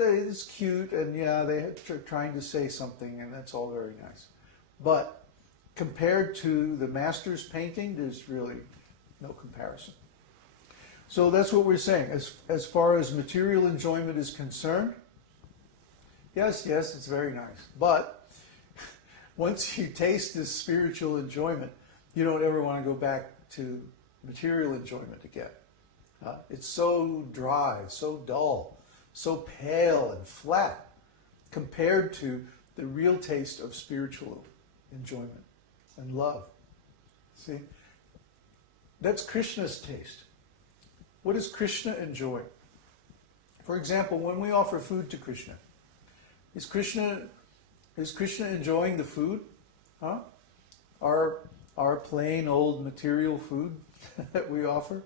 it's cute, and yeah, they're trying to say something, and that's all very nice. But compared to the master's painting, there's really no comparison. So that's what we're saying. As far as material enjoyment is concerned, yes, it's very nice. But once you taste this spiritual enjoyment, you don't ever want to go back to material enjoyment again. It's so dry, so dull, so pale and flat compared to the real taste of spiritual enjoyment and love. See? That's Krishna's taste. What does Krishna enjoy? For example, when we offer food to Krishna, is Krishna enjoying the food? Our plain old material food that we offer?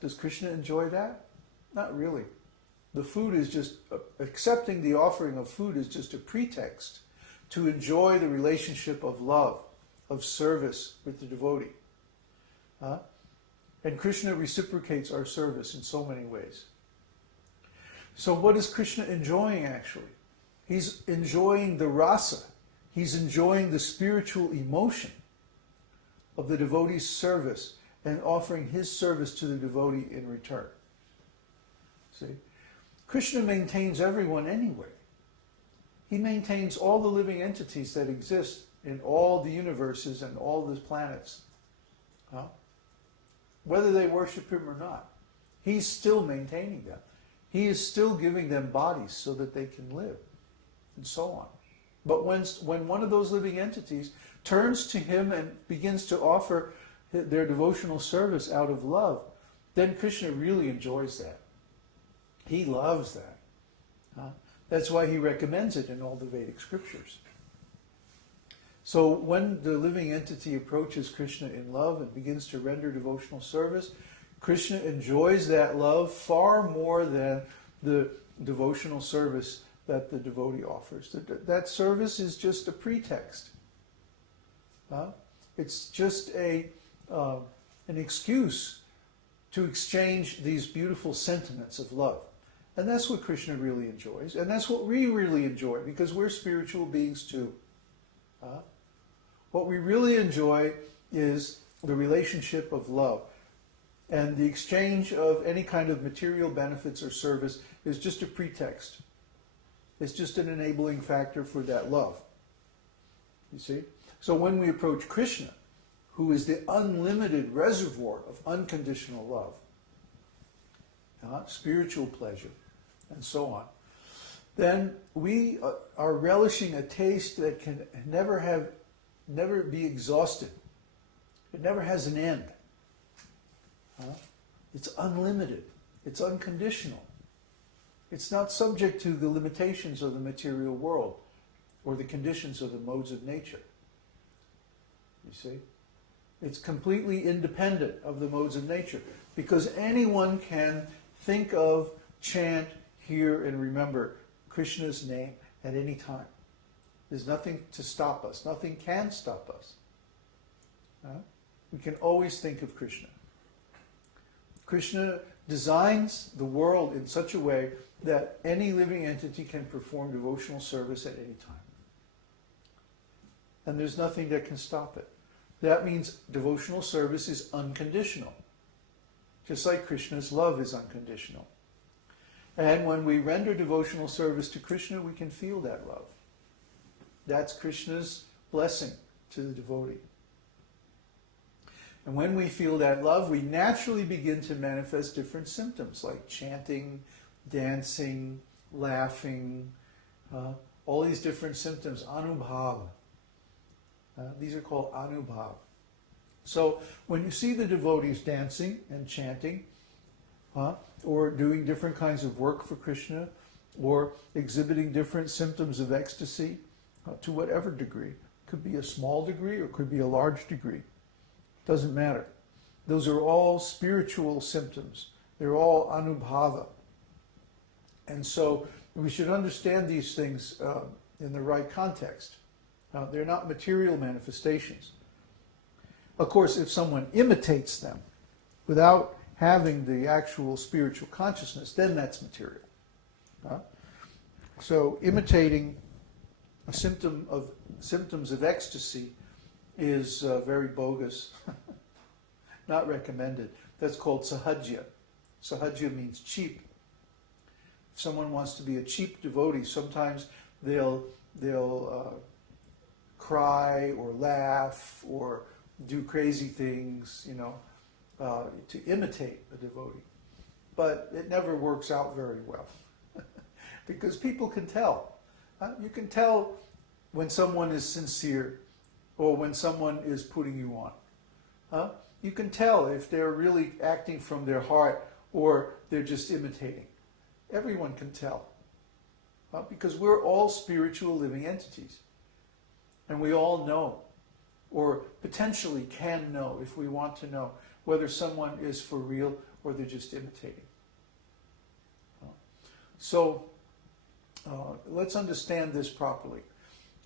Does Krishna enjoy that? Not really. The food is just, accepting the offering of food is just a pretext to enjoy the relationship of love, of service with the devotee. And Krishna reciprocates our service in so many ways. So what is Krishna enjoying actually? He's enjoying the rasa. He's enjoying the spiritual emotion of the devotee's service and offering his service to the devotee in return. See? Krishna maintains everyone anyway. He maintains all the living entities that exist in all the universes and all the planets. Whether they worship him or not, he's still maintaining them. He is still giving them bodies so that they can live, and so on. But when one of those living entities turns to him and begins to offer their devotional service out of love, then Krishna really enjoys that. He loves that. That's why he recommends it in all the Vedic scriptures. So when the living entity approaches Krishna in love and begins to render devotional service, Krishna enjoys that love far more than the devotional service that the devotee offers. That service is just a pretext. It's just an excuse to exchange these beautiful sentiments of love. And that's what Krishna really enjoys. And that's what we really enjoy, because we're spiritual beings too. What we really enjoy is the relationship of love. And the exchange of any kind of material benefits or service is just a pretext. It's just an enabling factor for that love. You see? So when we approach Krishna, who is the unlimited reservoir of unconditional love, spiritual pleasure, and so on, then we are relishing a taste that can never be exhausted. It never has an end. It's unlimited. It's unconditional. It's not subject to the limitations of the material world or the conditions of the modes of nature. You see? It's completely independent of the modes of nature, because anyone can think of, chant, hear, and remember Krishna's name at any time. There's nothing to stop us. Nothing can stop us. We can always think of Krishna. Krishna designs the world in such a way that any living entity can perform devotional service at any time. And there's nothing that can stop it. That means devotional service is unconditional. Just like Krishna's love is unconditional. And when we render devotional service to Krishna, we can feel that love. That's Krishna's blessing to the devotee. And when we feel that love, we naturally begin to manifest different symptoms like chanting, dancing, laughing, all these different symptoms, Anubhava. These are called Anubhava. So when you see the devotees dancing and chanting, or doing different kinds of work for Krishna, or exhibiting different symptoms of ecstasy, to whatever degree, it could be a small degree or it could be a large degree. Doesn't matter. Those are all spiritual symptoms. They're all Anubhava. And so we should understand these things in the right context. They're not material manifestations. Of course, if someone imitates them without having the actual spiritual consciousness, then that's material. So imitating a symptoms of ecstasy is very bogus, not recommended. That's called sahajya. Sahajya means cheap. If someone wants to be a cheap devotee, sometimes they'll cry or laugh or do crazy things, to imitate a devotee. But it never works out very well because people can tell. You can tell when someone is sincere or when someone is putting you on. You can tell if they're really acting from their heart or they're just imitating. Everyone can tell. Because we're all spiritual living entities. And we all know, or potentially can know if we want to know, whether someone is for real or they're just imitating. So let's understand this properly.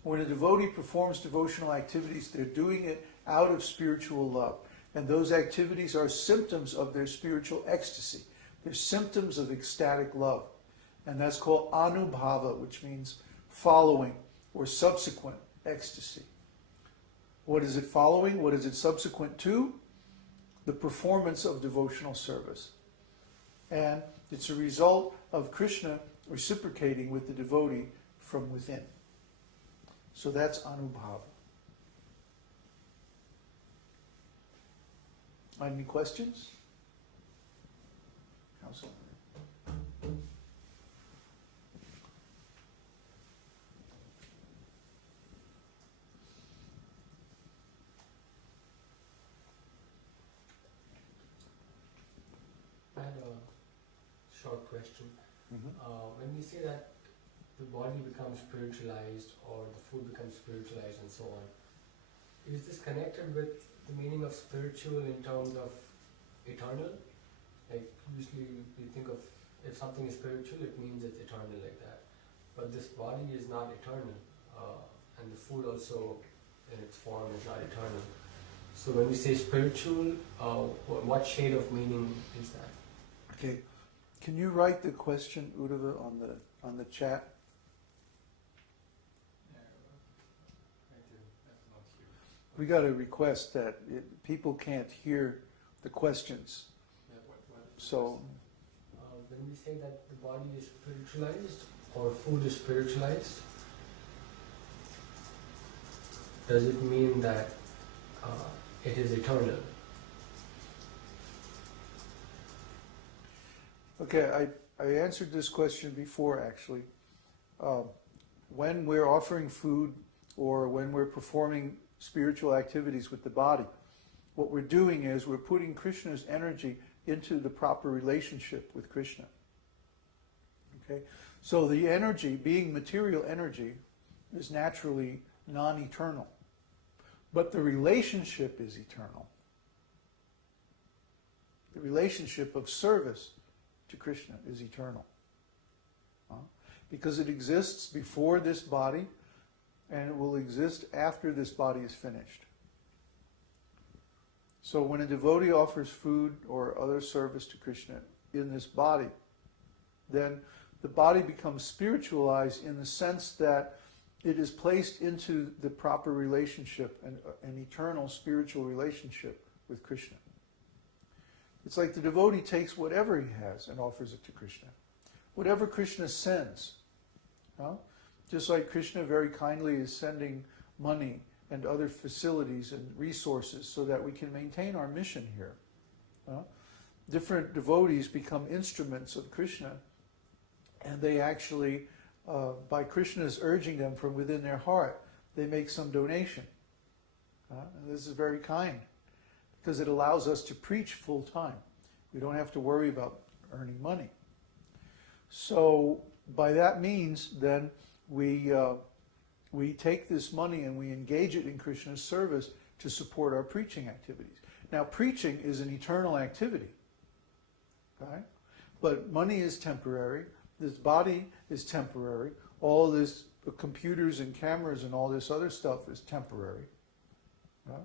When a devotee performs devotional activities, they're doing it out of spiritual love. And those activities are symptoms of their spiritual ecstasy. They're symptoms of ecstatic love. And that's called Anubhava, which means following or subsequent ecstasy. What is it following? What is it subsequent to? The performance of devotional service. And it's a result of Krishna reciprocating with the devotee from within. So that's Anubhava. Any questions? Council? I had a short question. Mm-hmm. When we say that the body becomes spiritualized or the food becomes spiritualized and so on, is this connected with the meaning of spiritual in terms of eternal? Like usually we think of if something is spiritual, it means it's eternal like that. But this body is not eternal, and the food also in its form is not eternal. So when we say spiritual, what shade of meaning is that? Okay. Can you write the question, Uddhava, on the chat? We got a request that people can't hear the questions. So, when we say that the body is spiritualized or food is spiritualized, does it mean that it is eternal? okay, I answered this question before actually. When we're offering food or when we're performing spiritual activities with the body, what we're doing is we're putting Krishna's energy into the proper relationship with Krishna. Okay? So the energy, being material energy, is naturally non-eternal. But the relationship is eternal. The relationship of service to Krishna is eternal. Because it exists before this body and it will exist after this body is finished. So when a devotee offers food or other service to Krishna in this body, then the body becomes spiritualized in the sense that it is placed into the proper relationship, an eternal spiritual relationship with Krishna. It's like the devotee takes whatever he has and offers it to Krishna. Whatever Krishna sends. Just like Krishna very kindly is sending money and other facilities and resources so that we can maintain our mission here. Different devotees become instruments of Krishna, and they actually, by Krishna's urging them from within their heart, they make some donation. And this is very kind, because it allows us to preach full time. We don't have to worry about earning money. So by that means, then, we take this money and we engage it in Krishna's service to support our preaching activities. Now, preaching is an eternal activity, okay? But money is temporary. This body is temporary. All this computers and cameras and all this other stuff is temporary. Right?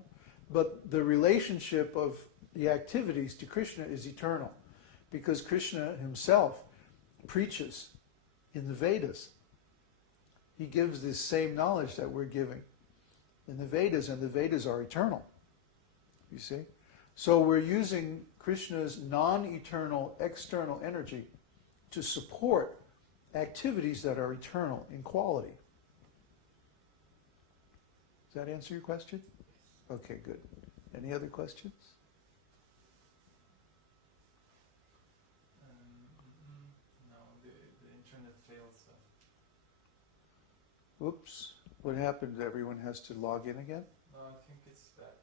But the relationship of the activities to Krishna is eternal, because Krishna himself preaches in the Vedas. he gives this same knowledge that we're giving in the Vedas, and the Vedas are eternal. You see? So we're using Krishna's non-eternal external energy to support activities that are eternal in quality. Does that answer your question? Okay, good. Any other questions? No, the internet failed, so. Whoops. What happened? Everyone has to log in again? No, I think it's back.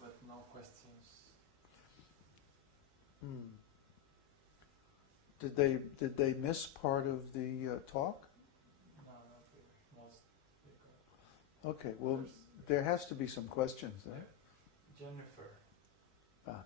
But no questions. Did they miss part of the talk? No, not really. Most Okay, well, there has to be some questions there. Jennifer. Ah.